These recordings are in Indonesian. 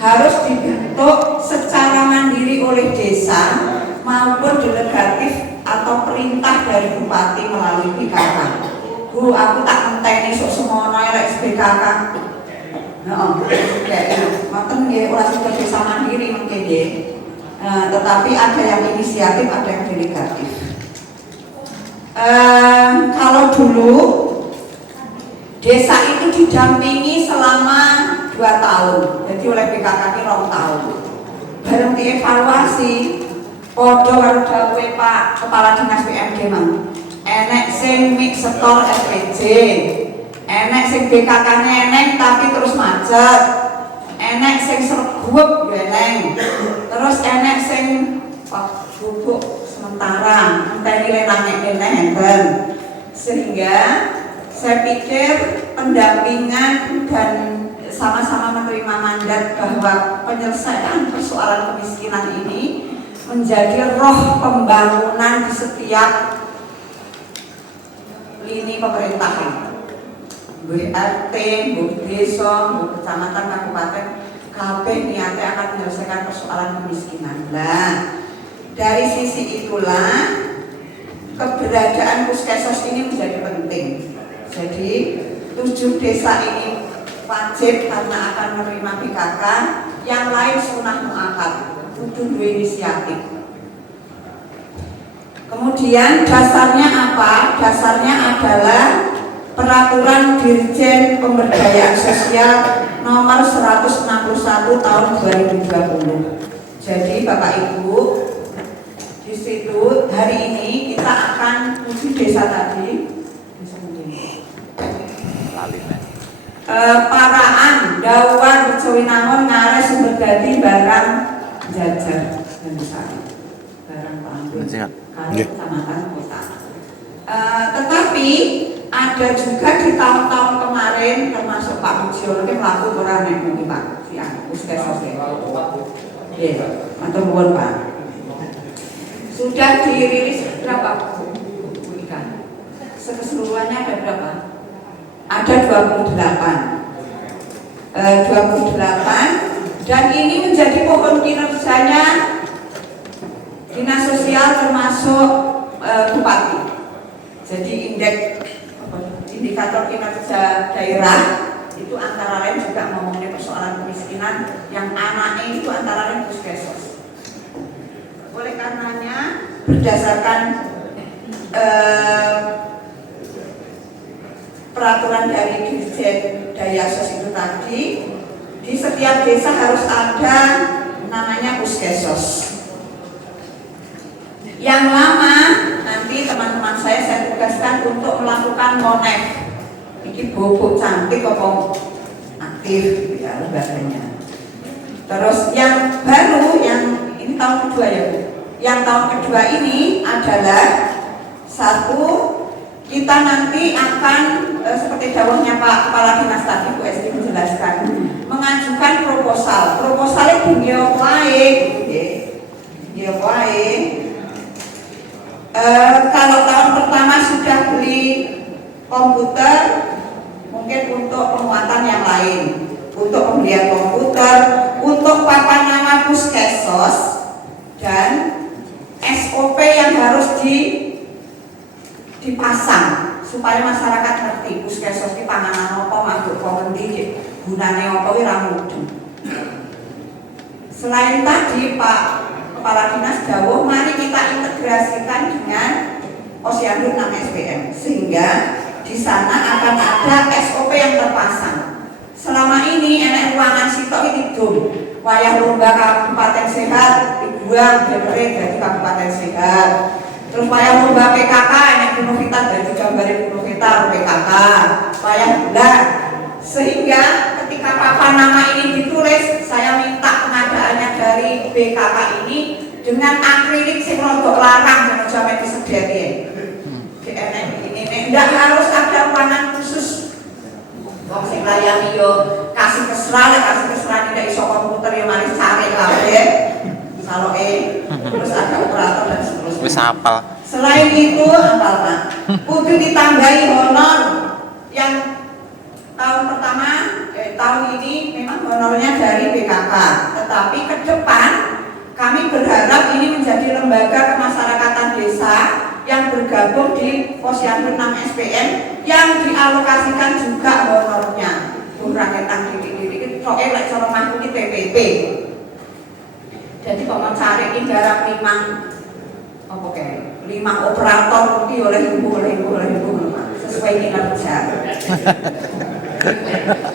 harus dibentuk secara mandiri oleh desa maupun delegatif atau perintah dari bupati melalui BKK. Bu, aku tak ngenteni sok semono rek BKK. Ngoten nggih ora sing desa mandiri mungkin nggih. Tetapi ada yang inisiatif, ada yang delegatif. Kalau dulu desa itu didampingi selama 2 tahun, jadi oleh BKK ini 2 tahun. Bareng dievaluasi, podo karo dawuhe Pak Kepala Dinas PMD mang. Enek sing mik setor SPJ, enek sing BKK-ne enek tapi terus macet, enek sing sregep yo eneng, terus enek sing bubuk sementara, enteni lenang enten. Sehingga saya pikir pendampingan dan sama-sama menerima mandat bahwa penyelesaian persoalan kemiskinan ini menjadi roh pembangunan di setiap lini pemerintahan, BRT, desa, kecamatan, kabupaten, kabeh niatnya akan menyelesaikan persoalan kemiskinan. Nah, dari sisi itulah keberadaan puskesmas ini menjadi penting. Jadi 7 desa ini wajib karena akan menerima BKK, yang lain sunah muakkad, kudu duwe inisiatif. Kemudian dasarnya apa? Dasarnya adalah Peraturan Dirjen Pemberdayaan Sosial Nomor 161 Tahun 2020. Jadi Bapak Ibu, di situ hari ini kita akan uji desa tadi. Paraan, Dawan, Recowinangun, Ngares, Sumbergadi, Barang, Jajar, dan Sari, Barang Panggung, Kecamatan Kota. Tetapi ada juga di tahun-tahun kemarin, termasuk Pak Mujiono yang melaku orang yang mungkin Pak siang, puskesmas ya, atau bukan Pak. Sudah dirilis berapa Bu ikan? Keseluruhannya ada berapa? Ada 28 dan ini menjadi pohon kinerjanya Dinas Sosial termasuk Bupati. Jadi indikator kinerja daerah itu antara lain juga ngomongin persoalan kemiskinan yang anaknya itu antara lain puskesmas. Oleh karenanya berdasarkan peraturan dari Dirjen Dayasos itu tadi, di setiap desa harus ada namanya puskesmas. Yang lama nanti teman-teman saya tugaskan untuk melakukan monek. Ini bobok cantik apa aktif ya lembaganya. Terus yang baru, yang ini tahun kedua ya Bu. Yang tahun kedua ini adalah satu, kita nanti akan seperti dawuhnya Pak Kepala Dinas tadi Bu Esti menjelaskan, mengajukan proposal. Proposalnya tinggal wae, tinggal wae. Kalau tahun pertama sudah beli komputer, mungkin untuk penguatan yang lain, untuk pembelian komputer, untuk papan nama puskesmas dan SOP yang harus dipasang supaya masyarakat ngerti puskesmas ini panganan apa, masuk komendi, gunanya apa, ramudeng. Selain tadi Pak Kepala Dinas dawuh, mari kita integrasikan dengan Posyandu 6 SPM sehingga di sana akan ada SOP yang terpasang. Selama ini enak ruangan sitok ini dom, wayah lomba kabupaten sehat dibuang dari kabupaten sehat. Terus wayah lomba PKK enak Gunung Vital dari Jambare Gunung Vital PKK, wayah bulan. Sehingga ketika papan nama ini ditulis, saya minta pengadaannya dari BKK ini dengan akrilik sing rodok larang dan sampai disediakan. Ini tidak harus ada ruangan khusus. Wong sing layani yo kasih kesra tidak iso komputer yo mari cari kabeh. Saloke terus ada operator dan seterusnya. Wis apal. Selain itu apal Pak, kudu ditambahi honor yang tahun pertama tahun ini memang honornya dari BKK, tetapi ke depan kami berharap ini menjadi lembaga kemasyarakatan desa yang bergabung di Posyandu 6 SPM yang dialokasikan juga honornya. Kurangnya tang titik-titik soalnya lek cara mah iki PPP. Jadi kalau cari dalam 5 operator iki oleh ibu sesuai kinerja.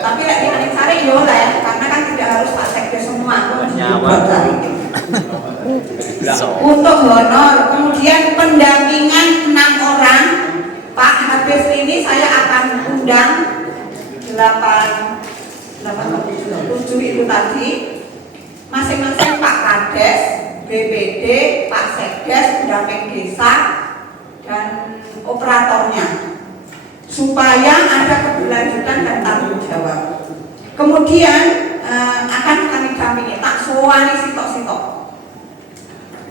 Tapi lek dicari yo lah, karena kan tidak harus Pak Sekdes semua. Untuk honor, kemudian pendampingan 6 orang. Pak, habis ini saya akan undang 7 itu tadi. Masing-masing Pak Kades, BPD, Pak Sekdes, pendamping desa, dan operatornya, supaya ada keberlanjutan dan tanggung jawab. Kemudian akan kami dampingi tak sowani sitok-sitok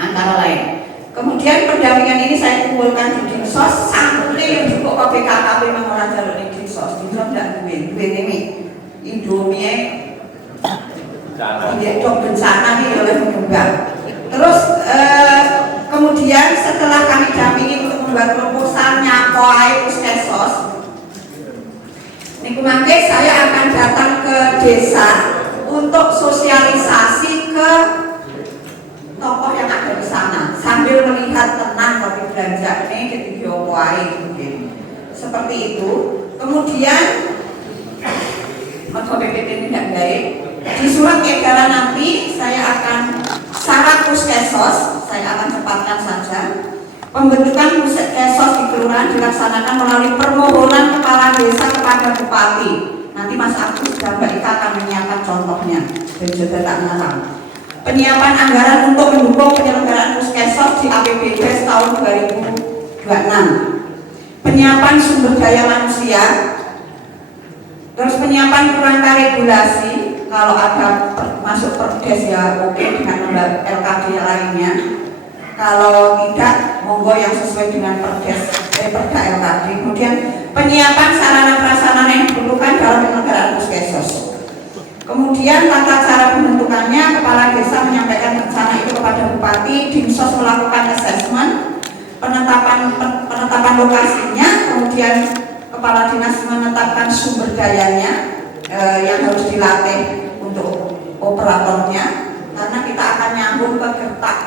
antara lain. Kemudian pendampingan ini saya kumpulkan di Dinsos, sampai yang cukup BKKP memang orang jalur di Dinsos tidak duit ini Indomie tidak dok bencana nih oleh menyumbang. Terus kemudian setelah kami dampingi untuk membuat proposal nyapoi Puskesmas, niku mangke saya akan datang ke desa untuk sosialisasi ke tokoh yang ada di sana sambil melihat tenang tapi belanja ini ketika mungkin seperti itu. Kemudian Moto PPT ini tidak baik. Di surat edaran nanti saya akan syarat Puskesmas, saya akan cepatkan saja. Pembentukan Puskesmas di kelurahan dilaksanakan melalui permohonan kepala desa kepada bupati. Nanti Mas Agus dan Mbak Ika akan menyiapkan contohnya dan juga tak ngarang. Penyiapan anggaran untuk mendukung penyelenggaraan Puskesmas di APBD tahun 2026. Penyiapan sumber daya manusia. Terus penyiapan kerangka regulasi, kalau ada masuk perdes ya oke dengan lembaga LKD lainnya. Kalau tidak, monggo yang sesuai dengan perdes perda LKD. Kemudian penyiapan sarana prasarana yang diperlukan dalam penyelenggaraan Puskesmas. Kemudian tata cara pembentukannya, kepala desa menyampaikan rencana itu kepada bupati, Dinsos melakukan assessment, penetapan lokasinya, kemudian kepala dinas menetapkan sumber dayanya yang harus dilatih untuk operatornya, karena kita akan nyambung ke kertas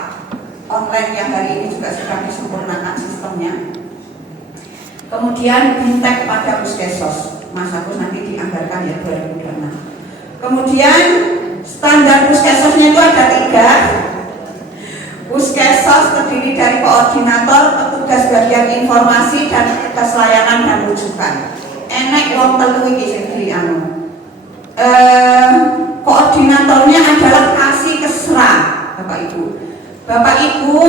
online yang hari ini juga sedang disempurnakan sistemnya. Kemudian bintek kepada Puskesmas, Mas Agus nanti dianggarkan ya 2026. Kemudian standar Puskesmasnya itu ada 3. Puskesmas terdiri dari koordinator, petugas bagian informasi, dan petugas layanan dan rujukan. Enek wong telu iki sing koordinatornya adalah Kasih Kesra, Bapak Ibu. Bapak Ibu,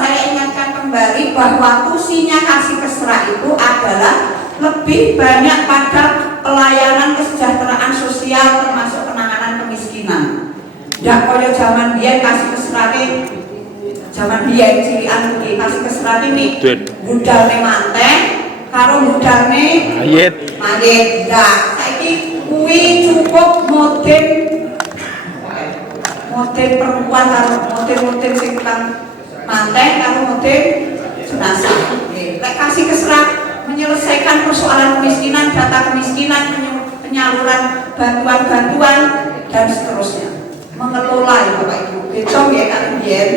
saya ingatkan kembali bahwa tusinya Kasih Kesra itu adalah lebih banyak pada pelayanan kesejahteraan sosial termasuk penanganan kemiskinan. Ndak kaya zaman biyen Kasih Kesra zaman biyen cilikan iki Kasih Kesra ini budalne manteng karo budalne mayit. Nah, saiki kuwi cukup model perempuan karo model sing manteng karo model jenazah. Lek Kasih Kesra menyelesaikan persoalan kemiskinan, data kemiskinan, penyaluran bantuan-bantuan dan seterusnya. Mengelola ya Bapak Ibu. Betul ya kalian.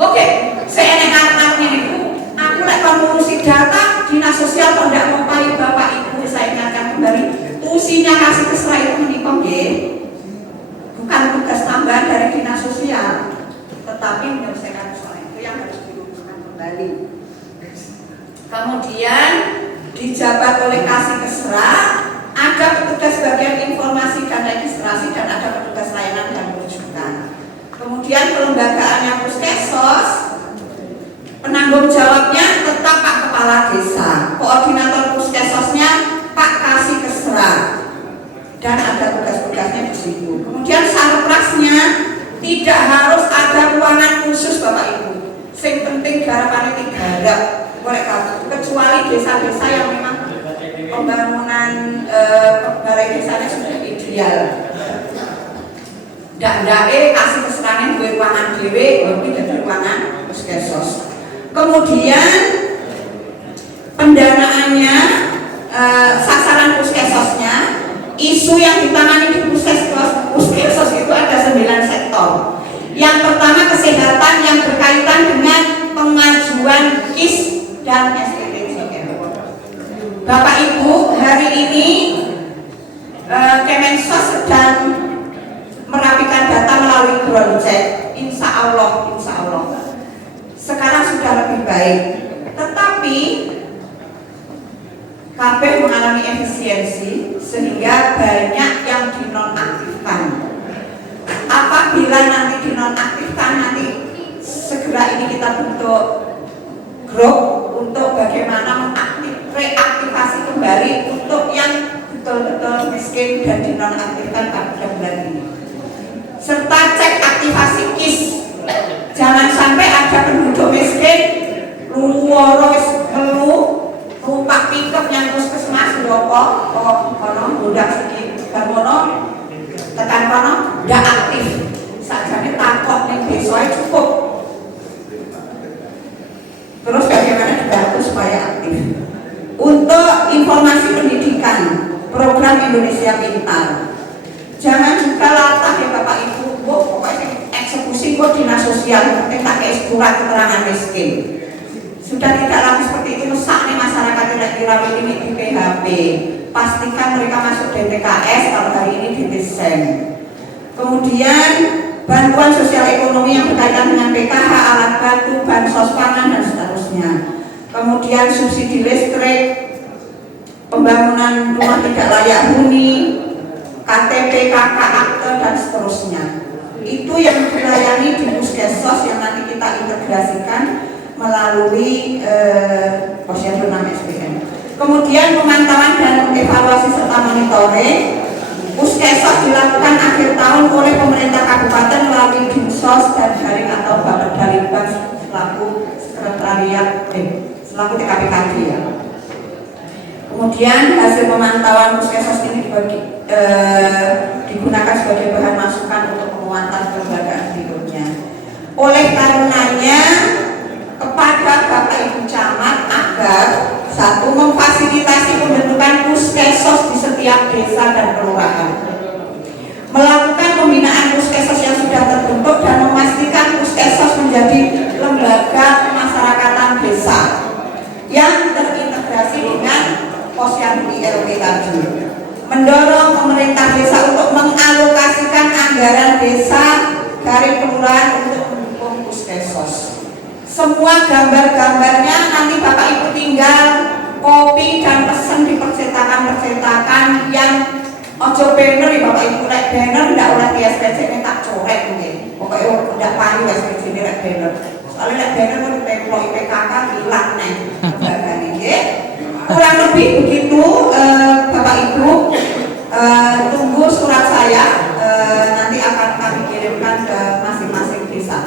Oke, saya enak-enaknya itu. Aku lek ngurusi data dinas sosial kok ndak mau payu Bapak Ibu, saya ingatkan kembali. Tusinya Kasih Kesra itu menikah nggih. Bukan tugas tambahan dari dinas sosial, tetapi menyelesaikan persoalan itu yang harus dirumuskan kembali. Kemudian dijabat oleh Kasih Kesra, ada petugas bagian informasi dan registrasi, dan ada petugas layanan dan rujukan. Kemudian kelembagaannya Puskesmas, penanggung jawabnya tetap Pak Kepala Desa, koordinator Puskesmasnya Pak Kasih Kesra, dan ada tugas-tugasnya di situ. Kemudian sarprasnya tidak harus ada ruangan khusus Bapak Ibu. Sing penting garapannya digarap. Kecuali desa-desa yang memang pembangunan balai balai desanya sudah ideal. Ndak kasih kesenangan duwe ruangan dhewe, lebih dari ruangan puskesos. Kemudian pendanaannya, sasaran puskesosnya, isu yang ditangani di puskesos itu ada 9 sektor. Yang pertama kesehatan yang berkaitan dengan pengajuan KIS dan SPTJM. Bapak Ibu, hari ini Kemensos sedang merapikan data melalui ground check. Insya Allah sekarang sudah lebih baik. Tetapi KB mengalami efisiensi sehingga banyak yang dinonaktifkan. Apabila nanti dinonaktifkan, nanti segera ini kita bentuk grup untuk bagaimana reaktivasi kembali untuk yang betul-betul miskin dan dinonaktifkan pada bulan ini. Serta cek aktivasi KIS. Jangan sampai ada penduduk miskin luworo wis melu numpak pikep yang puskesmas ndoko kono budak siki barmono tekan kono ndak aktif. Sakjane takok ning desa cukup. Terus bagaimana dibantu supaya aktif? Untuk informasi pendidikan, program Indonesia Pintar. Jangan juga latah ya Bapak Ibu, pokoknya eksekusi kok dinas sosial, penting tak kayak surat keterangan miskin. Sudah tidak lagi seperti itu, mesaknya masyarakat tidak dirawat ini di PHP. Pastikan mereka masuk DTKS kalau hari ini didesain. Kemudian bantuan sosial ekonomi yang berkaitan dengan PKH, alat bantu, bansos pangan dan seterusnya. Kemudian subsidi listrik, pembangunan rumah tidak layak huni, KTP, KK, akte dan seterusnya. Itu yang dilayani di puskessos yang nanti kita integrasikan melalui posyandu 6 SPM. Kemudian pemantauan dan evaluasi serta monitoring puskessos dilakukan akhir tahun oleh pemerintah kabupaten melalui Dinsos dan Daring atau Bapedaliban selaku sekretariat selaku TKPKD ya. Kemudian hasil pemantauan puskessos ini digunakan sebagai bahan masukan untuk penguatan kelembagaan berikutnya. Oleh karenanya kepada Bapak Ibu Camat agar satu memfasilitasi pembentukan puskessos di setiap desa dan kelurahan, melakukan pembinaan puskessos yang sudah terbentuk dan memastikan puskessos menjadi lembaga pemasyarakatan desa yang terintegrasi dengan posyandu ILP tadi. Mendorong pemerintah desa untuk mengalokasikan anggaran desa dari kelurahan untuk mendukung puskessos. Semua gambar-gambarnya nanti Bapak Ibu tinggal copy dan pesen di percetakan-percetakan yang ojo banner ya Bapak Ibu, rek banner ndak oleh di SPC ini tak coret mungkin. Pokoknya ndak payu SPC ini rek banner. Soalnya rek banner kan ditempel IPKK hilang nih lembaga ini. Kurang lebih begitu Bapak Ibu, tunggu surat saya nanti akan kami kirimkan ke masing-masing desa.